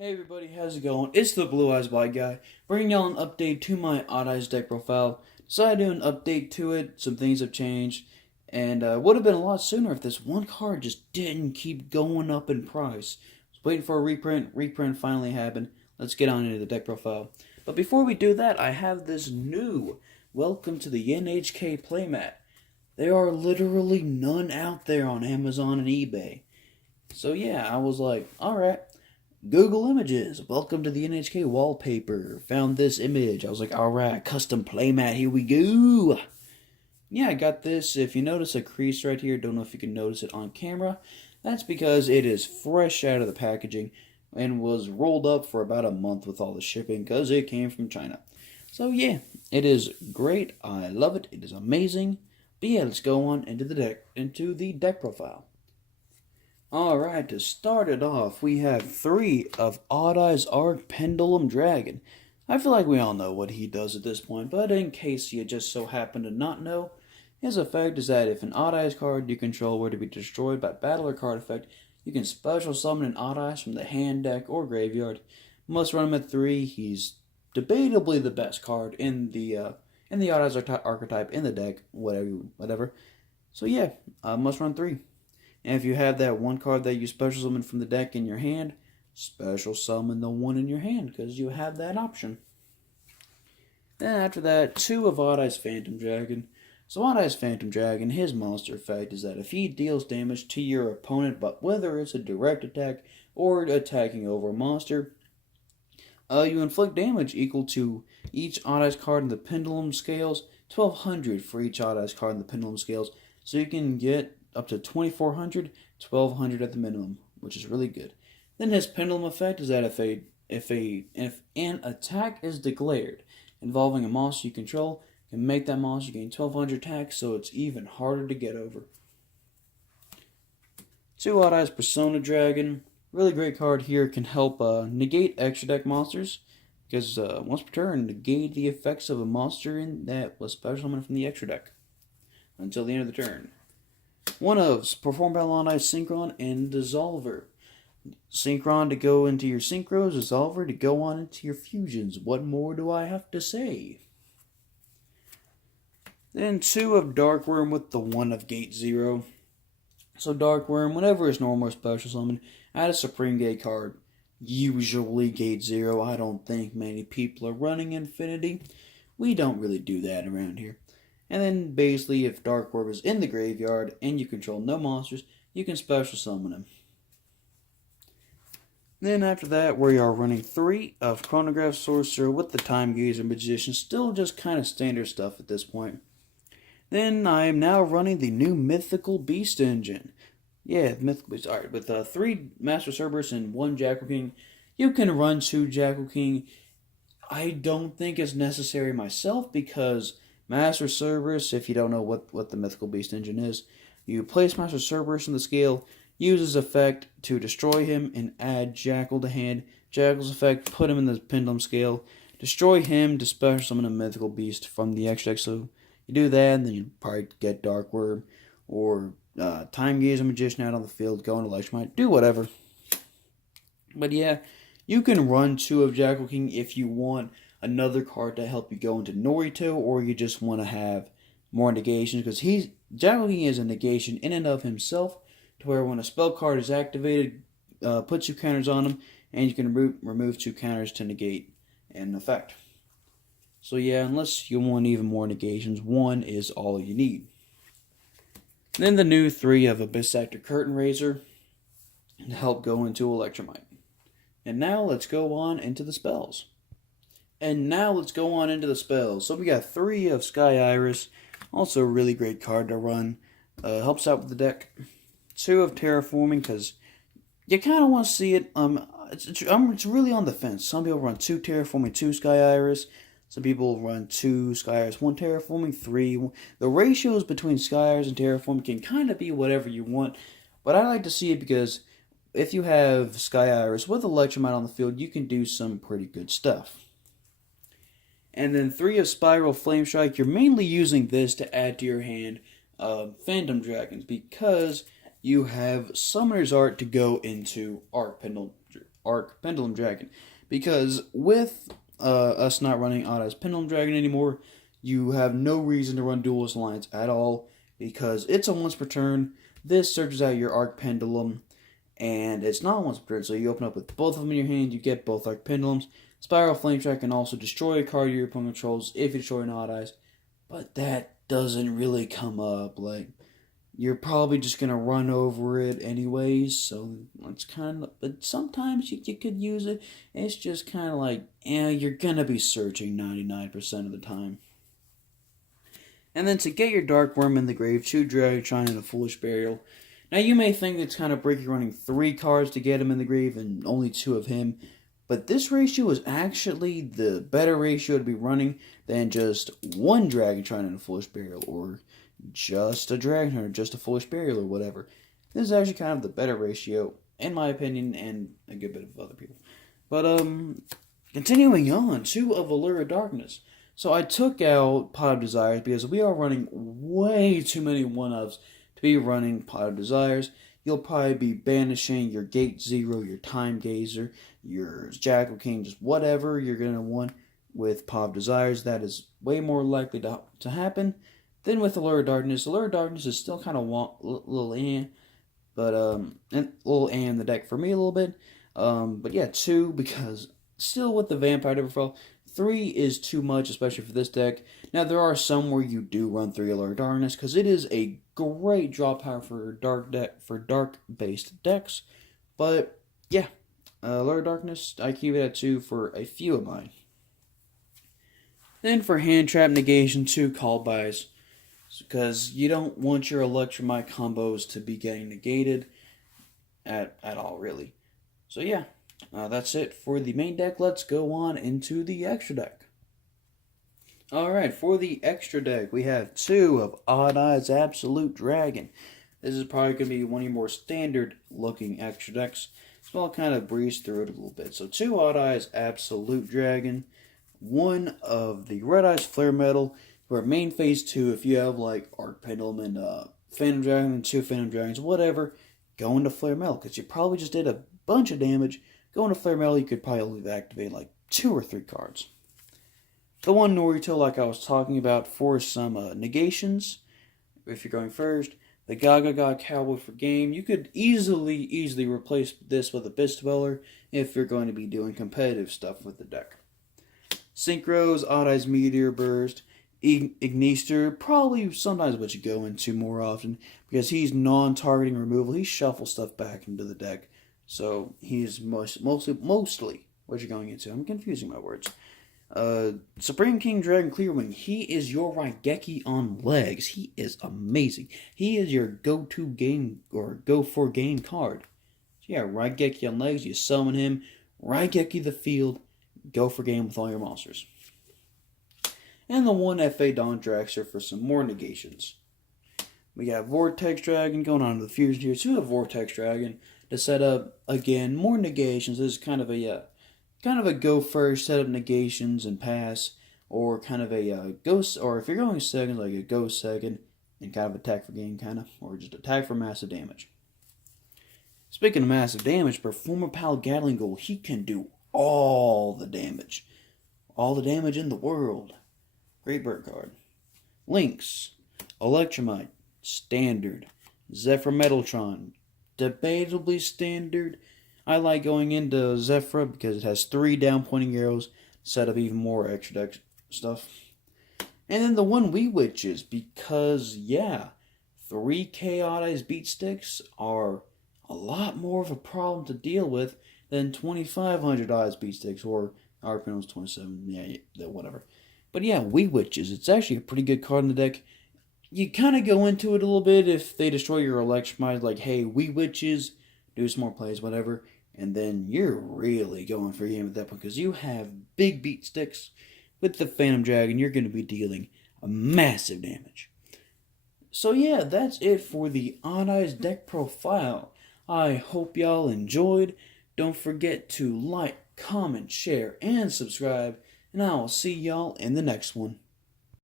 Hey everybody, how's it going? It's the Blue Eyes White Guy, bringing y'all an update to my Odd Eyes deck profile. Decided to do an update to it, some things have changed, and would have been a lot sooner if this one card just didn't keep going up in price. Was waiting for a reprint finally happened. Let's get on into the deck profile. But before we do that, I have this new Welcome to the NHK playmat. There are literally none out there on Amazon and eBay. So yeah, I was like, alright. Google Images, welcome to the NHK wallpaper. Found this image. I was like, alright, custom playmat, here we go. Yeah, I got this. If you notice a crease right here, don't know if you can notice it on camera. That's because it is fresh out of the packaging and was rolled up for about a month with all the shipping because it came from China. So yeah, it is great. I love it. It is amazing. But yeah, let's go on into the deck profile. Alright, to start it off, we have 3 of Odd Eyes Arc Pendulum Dragon. I feel like we all know what he does at this point, but in case you just so happen to not know, his effect is that if an Odd Eyes card you control were to be destroyed by battle or card effect, you can special summon an Odd Eyes from the hand, deck, or graveyard. Must run him at 3. He's debatably the best card in the Odd Eyes archetype in the deck, whatever. So yeah, must run 3. And if you have that one card that you special summon from the deck in your hand, special summon the one in your hand because you have that option. Then after that, 2 of Odd Eyes Phantom Dragon. So Odd Eyes Phantom Dragon, his monster effect is that if he deals damage to your opponent, but whether it's a direct attack or attacking over a monster, you inflict damage equal to each Odd Eyes card in the Pendulum Scales, 1200 for each Odd Eyes card in the Pendulum Scales. So you can get up to 2400, 1200 at the minimum, which is really good. Then his pendulum effect is that if an attack is declared involving a monster you control, you can make that monster gain 1200 attack, so it's even harder to get over. 2 Odd Eyes Persona Dragon, really great card here, can help negate extra deck monsters, because once per turn, negate the effects of a monster that was special summoned from the extra deck until the end of the turn. 1 of Perform Battle on Ice Synchron and Dissolver. Synchron to go into your Synchros, Dissolver to go on into your Fusions. What more do I have to say? Then 2 of Darkworm with the 1 of Gate 0. So Darkworm, whenever it's normal or special summon, add a Supreme Gate card. Usually Gate 0. I don't think many people are running Infinity. We don't really do that around here. And then basically, if Darkworm is in the graveyard and you control no monsters, you can special summon him. Then after that, we are running 3 of Chronograph Sorcerer with the Time Gazer Magician, still just kind of standard stuff at this point. Then I am now running the new Mythical Beast engine. Yeah, Mythical Beast. Alright, with 3 Master Cerberus and 1 Jackal King, you can run 2 Jackal King. I don't think it's necessary myself because Master Cerberus, if you don't know what the Mythical Beast engine is, you place Master Cerberus in the scale, use his effect to destroy him, and add Jackal to hand. Jackal's effect, put him in the Pendulum Scale, destroy him to special summon a Mythical Beast from the extra deck. So you do that, and then you probably get Darkworm or Time Gazer Magician out on the field, go into Electromite, do whatever. But yeah, you can run 2 of Jackal King if you want another card to help you go into Norito, or you just want to have more negations, because Jackal King is a negation in and of himself, to where when a spell card is activated, put 2 counters on him, and you can remove 2 counters to negate an effect. So yeah, unless you want even more negations, 1 is all you need. Then the new 3 of Abyss Actor Curtain Raiser to help go into Electromite. And now let's go on into the spells. So we got 3 of Sky Iris, also a really great card to run. Helps out with the deck. 2 of Terraforming, because you kind of want to see it. It's really on the fence. Some people run 2 Terraforming, 2 Sky Iris. Some people run 2 Sky Iris, 1 Terraforming, 3. The ratios between Sky Iris and Terraforming can kind of be whatever you want. But I like to see it because if you have Sky Iris with Electromite on the field, you can do some pretty good stuff. And then 3 of Spiral Flame Strike. You're mainly using this to add to your hand Phantom Dragons, because you have Summoner's Art to go into Arc Arc Pendulum Dragon. Because with us not running Odd Eyes Pendulum Dragon anymore, you have no reason to run Duelist Alliance at all, because it's a once per turn. This searches out your Arc Pendulum, and it's not once per turn, so you open up with both of them in your hand, you get both Arc Pendulums. Spiral Flame Track can also destroy a card your opponent controls if you destroy an Odd Eyes, but that doesn't really come up. Like, you're probably just gonna run over it anyways, so it's kind of. But sometimes you could use it. It's just kind of like, you're gonna be searching 99% of the time. And then to get your Dark Worm in the grave, 2 Dragon Shine and a Foolish Burial. Now you may think it's kind of breaky running 3 cards to get him in the grave and only 2 of him, but this ratio is actually the better ratio to be running than just 1 Dragon Shine and a Foolish Burial, or just a Dragon Hunter, just a Foolish Burial, or whatever. This is actually kind of the better ratio, in my opinion, and a good bit of other people. But, continuing on, 2 of Allure of Darkness. So I took out Pot of Desires because we are running way too many 1-ofs to be running Pot of Desires. You'll probably be banishing your Gate Zero, your Time Gazer, your Jackal King, just whatever you're going to want with Pot of Desires. That is way more likely to happen than with Allure of Darkness. Allure of Darkness is still kind of little but and little in the deck for me a little bit. But yeah, 2 because still with the Vampire Everfell. 3 is too much, especially for this deck. Now, there are some where you do run 3 Allure of Darkness, because it is a great draw power for dark-based decks. But, yeah, Allure of Darkness, I keep it at 2 for a few of mine. Then for Hand Trap Negation, 2 Call Buys, because you don't want your Electromite combos to be getting negated at all, really. So, yeah. That's it for the main deck. Let's go on into the extra deck. Alright, for the extra deck, we have 2 of Odd Eyes Absolute Dragon. This is probably going to be one of your more standard looking extra decks, so I'll kind of breeze through it a little bit. So 2 Odd Eyes Absolute Dragon, 1 of the Red Eyes Flare Metal. For main phase 2, if you have like Arc Pendulum and Phantom Dragon and 2 Phantom Dragons, whatever, go into Flare Metal, because you probably just did a bunch of damage. Going to Flare Metal, you could probably only activate like 2 or 3 cards. The 1 Norito, like I was talking about, for some negations, if you're going first. The Gaga Cowboy for game. You could easily replace this with a Abyss Dweller if you're going to be doing competitive stuff with the deck. Synchros, Odd Eyes Meteor Burst, Ignister, probably sometimes what you go into more often, because he's non-targeting removal. He shuffles stuff back into the deck. So he's mostly what you're going into. I'm confusing my words. Supreme King Dragon Clearwing. He is your Raigeki on legs. He is amazing. He is your go-to game or go-for game card. So yeah, Raigeki on legs. You summon him. Raigeki the field. Go for game with all your monsters. And the 1 FA Dawn Dragster for some more negations. We got Vortex Dragon going on to the fusion here. 2 of Vortex Dragon to set up, again, more negations. This is kind of a go first, set up negations and pass, or kind of a ghost, or if you're going second, like a go second and kind of attack for game, kind of, or just attack for massive damage. Speaking of massive damage, Performer Pal Gatling Goal, he can do all the damage in the world. Great bird card. Lynx, Electromite, standard. Zephyr Metaltron, debatably standard. I like going into Zephyr because it has 3 down pointing arrows, set up even more extra deck stuff. And then the 1 Wee Witches, because, yeah, 3 Chaotized Beat Sticks are a lot more of a problem to deal with than 2,500 Eyes Beat Sticks, or our panel's 27, yeah, whatever. But yeah, Wee Witches, it's actually a pretty good card in the deck. You kind of go into it a little bit if they destroy your Electromite, like, hey, Wee Witches, do some more plays, whatever, and then you're really going for a game at that point, because you have big beat sticks. With the Phantom Dragon, you're going to be dealing a massive damage. So yeah, that's it for the Odd Eyes deck profile. I hope y'all enjoyed. Don't forget to like, comment, share, and subscribe, and I will see y'all in the next one.